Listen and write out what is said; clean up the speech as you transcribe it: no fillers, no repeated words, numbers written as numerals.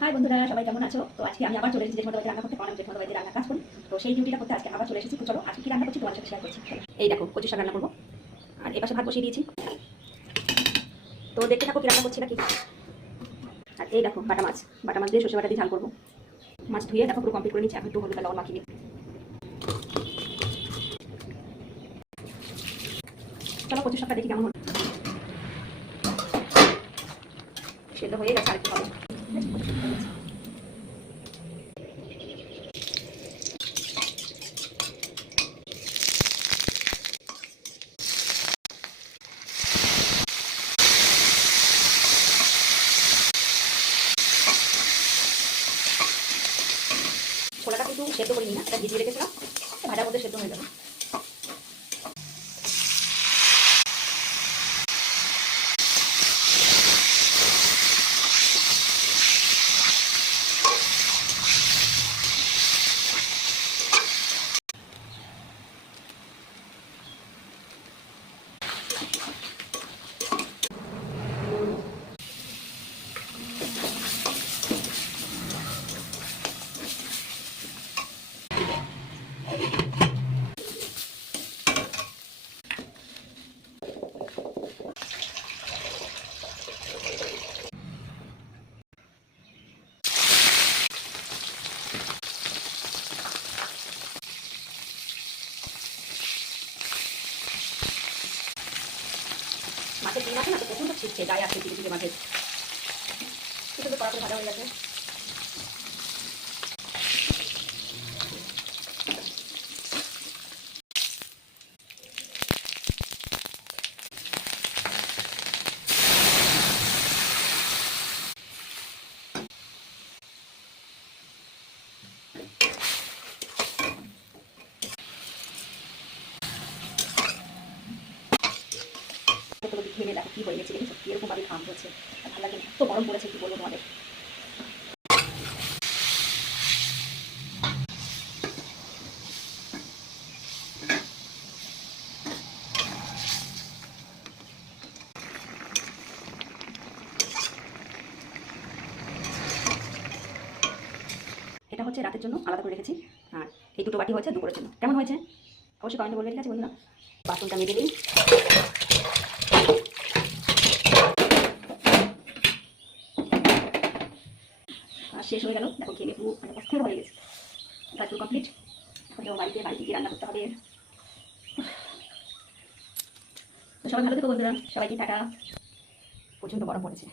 High বন্ধুরা, সবাই কেমন আছো? তো আজকে আমি আবার চলে এসেছি জেঠমাদের বাড়িতে রান্না করতে, কারণ আমি জেঠমাদের বাড়িতে রান্নার কাজ করি। তো সেই ডিউটিটা করতে আজকে আবার চলে এসেছি। তো চলো আজকে কি রান্না করছি তোমাদের সাথে শেয়ার করছি। এই দেখো, কচু শাক রান্না করবো, আর এপাশে ভাত বসিয়ে দিয়েছি। তো দেখতে থাকো কি রান্না করছি নাকি। আর এই দেখো বাটা মাছ দিয়ে সর্ষে বাটা দিয়ে ঝাল করবো। মাছ ধুয়ে দেখো পুরো কমপ্লিট করে নিচ্ছি। এখন একটু হলুদ লবণ মাখিয়ে। চলো কচু শাকটা দেখি কেমন হলো। সেদ্ধ হয়ে গেছে, আরেকটু হবে। ছোলাটা কিন্তু সেদ্ধ করিনি না, এটা ভিজিয়ে রেখেছিলাম, ভাজার মধ্যে সেদ্ধ হয়ে যাবে। মাছের ডিম আছে না, তো প্রচন্ড ছিটছে, গায়ে আসছে ধীরে ধীরে মাছের। এটা তো কড়া করে ভাজা হয়ে গেছে। খেয়ে দেখো কি হয়ে গেছে, দেখেছো এরকম ভাবে খাওয়া হচ্ছে। ভালো লাগে, এত গরম পড়েছে কি বলবো তোমাদের। এটা হচ্ছে রাতের জন্য আলাদা করে রেখেছি, আর এই দুটো বাটি হচ্ছে দুপুরের জন্য। কেমন হয়েছে অবশ্যই কমেন্টে বলবে, ঠিক আছে বন্ধুরা। বাসনটা মেজে দিই। আর শেষ হয়ে গেল, দেখো খেলে পুরো মানে অস্থির হয়ে গেছে। কাজ পুরো কমপ্লিট। এখন যাবো বাড়িতে গিয়ে রান্না করতে হবে। তো সবাই ভালো থেকো বন্ধুরা, সবাইকে টাটা। প্রচণ্ড গরম পড়েছে।